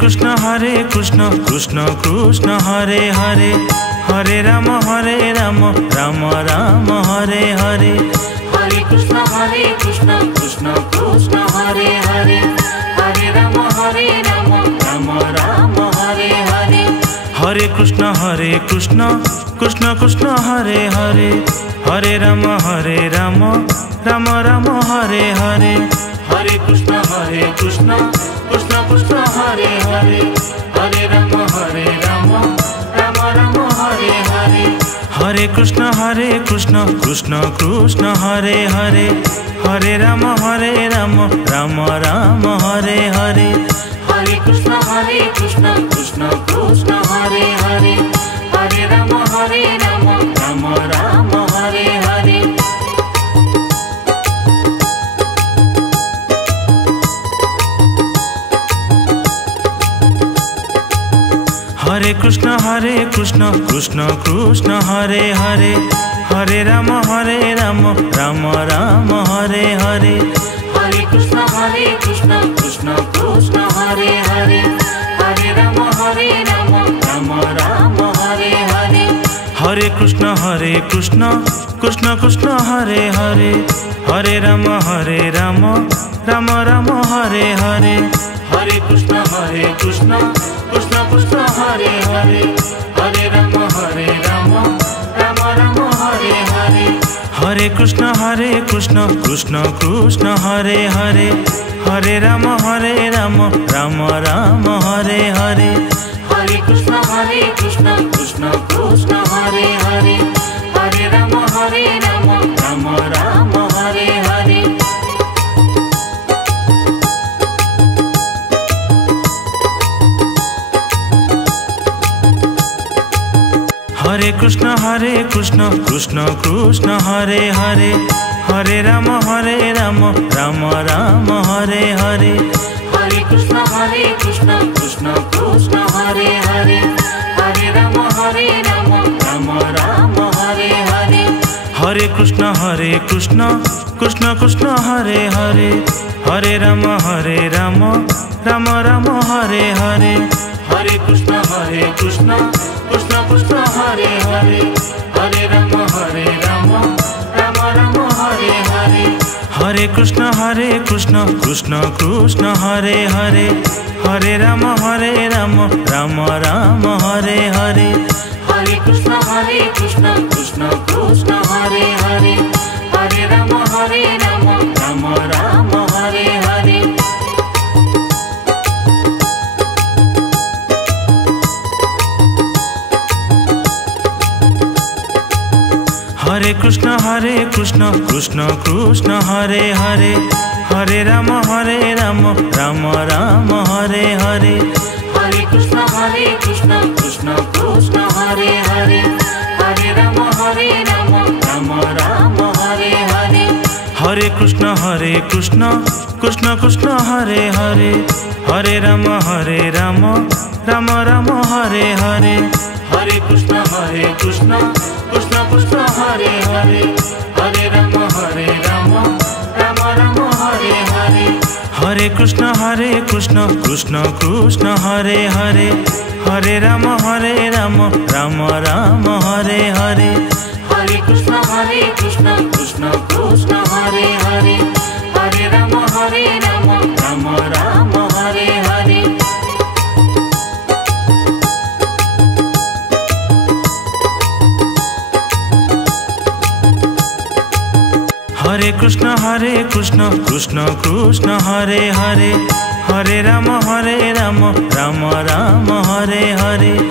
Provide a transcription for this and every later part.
Krishna Krishna Krishna Hare Hare, Hare Ram Ram Ram Hare Hare. Hare Krishna Krishna Krishna Hare Hare, Hare Ram Ram Ram Hare Hare. Hare Krishna Krishna Krishna Hare Hare, Hare Ram Ram Ram Hare Hare. Hare Krishna Krishna Krishna Hare Hare, Hare Ram Ram Ram Hare Hare. Hare Krishna Krishna Krishna Hare Hare, Hare Ram Ram Ram Hare Hare. Hare Krishna Krishna Krishna Hare Hare, Hare Ram Ram Ram Hare Hare. Hare Krishna Krishna Krishna Hare Hare, Hare Ram Ram Ram Hare Hare. Hare Krishna Krishna Krishna Hare Hare, Hare Ram Ram Ram Hare Hare. Hare Krishna Krishna Krishna Hare Hare, Hare Ram Ram Ram Hare Hare. Hare Krishna Krishna Krishna Hare Hare, Hare Ram Ram Ram Hare Hare. Hare Krishna Krishna Krishna Hare Hare, Hare Ram Ram Ram Hare Hare. Hare Krishna Krishna Krishna Hare Hare, Hare Ram Ram Ram Hare Hare. Hare Krishna Krishna Krishna Hare Hare, Hare Ram Ram Ram Hare Hare. Hare Krishna Krishna Krishna Hare Hare, Hare Ram Ram Ram Hare Hare. Hare Krishna Krishna Krishna Hare Hare, Hare Ram Ram Ram Hare Hare. Hare Krishna Krishna Krishna Hare Hare, Hare Ram Ram Ram Hare Hare. Hare Krishna Krishna Krishna Hare Hare, Hare Ram Ram Ram Hare Hare. Hare Krishna Krishna Krishna Hare Hare, Hare Ram Ram Ram Hare Hare. Hare Krishna Krishna Krishna Hare Hare, Hare Ram Ram Ram Hare Hare. Hare Krishna Krishna Krishna Hare Hare, Hare Ram Ram Ram Hare Hare. Hare Krishna Krishna Krishna Hare Hare, Hare Ram Ram Ram Hare Hare. Hare Krishna Krishna Krishna Hare Hare, Hare Ram Ram Ram Hare Hare. Hare Krishna Krishna Krishna Hare Hare, Hare Ram Ram Ram Hare Hare. Hare Krishna Krishna Krishna Hare Hare, Hare Ram Ram Ram Hare Hare. Hare Krishna Krishna Krishna Hare Hare, Hare Ram Ram Ram Hare Hare. Hare Krishna Krishna Krishna Hare Hare, Hare Ram Ram Ram Hare Hare.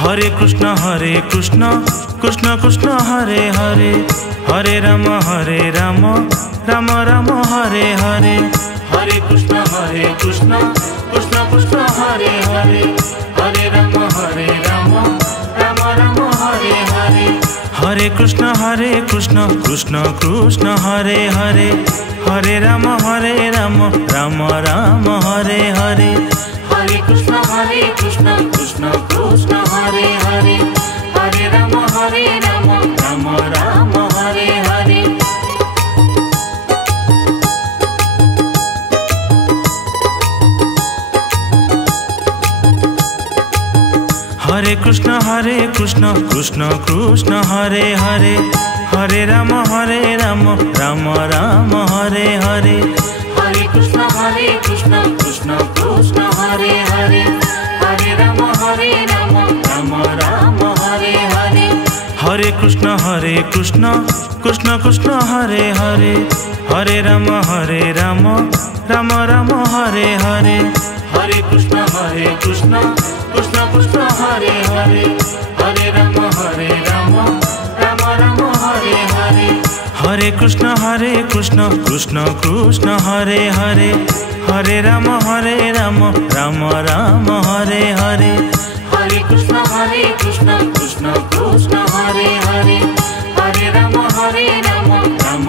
Hare Krishna Krishna Krishna Hare Hare, Hare Ram Ram Ram Hare Hare. Hare Krishna Krishna Krishna Hare Hare, Hare Ram Ram Ram Hare Hare. Hare Krishna Krishna Krishna Hare Hare, Hare Ram Ram Ram Hare Hare. Hare Krishna Krishna Krishna Hare Hare, Hare Ram Ram Ram Hare Krishna Krishna Krishna Hare Hare, Hare Ram Ram Ram Hare Hare. Hare Krishna Krishna Krishna Hare Hare, Hare Ram Ram Ram Hare Hare. Hare Krishna Krishna Krishna Hare Hare, Hare Ram Ram Ram Hare Hare. Hare Krishna Krishna Krishna Hare Hare, Hare Ram Ram Ram Hare Hare. Hare Krishna Krishna Krishna Hare Hare, Hare Ram Ram Ram Hare Hare. Hare Krishna Krishna Krishna Hare Hare, Hare Ram Ram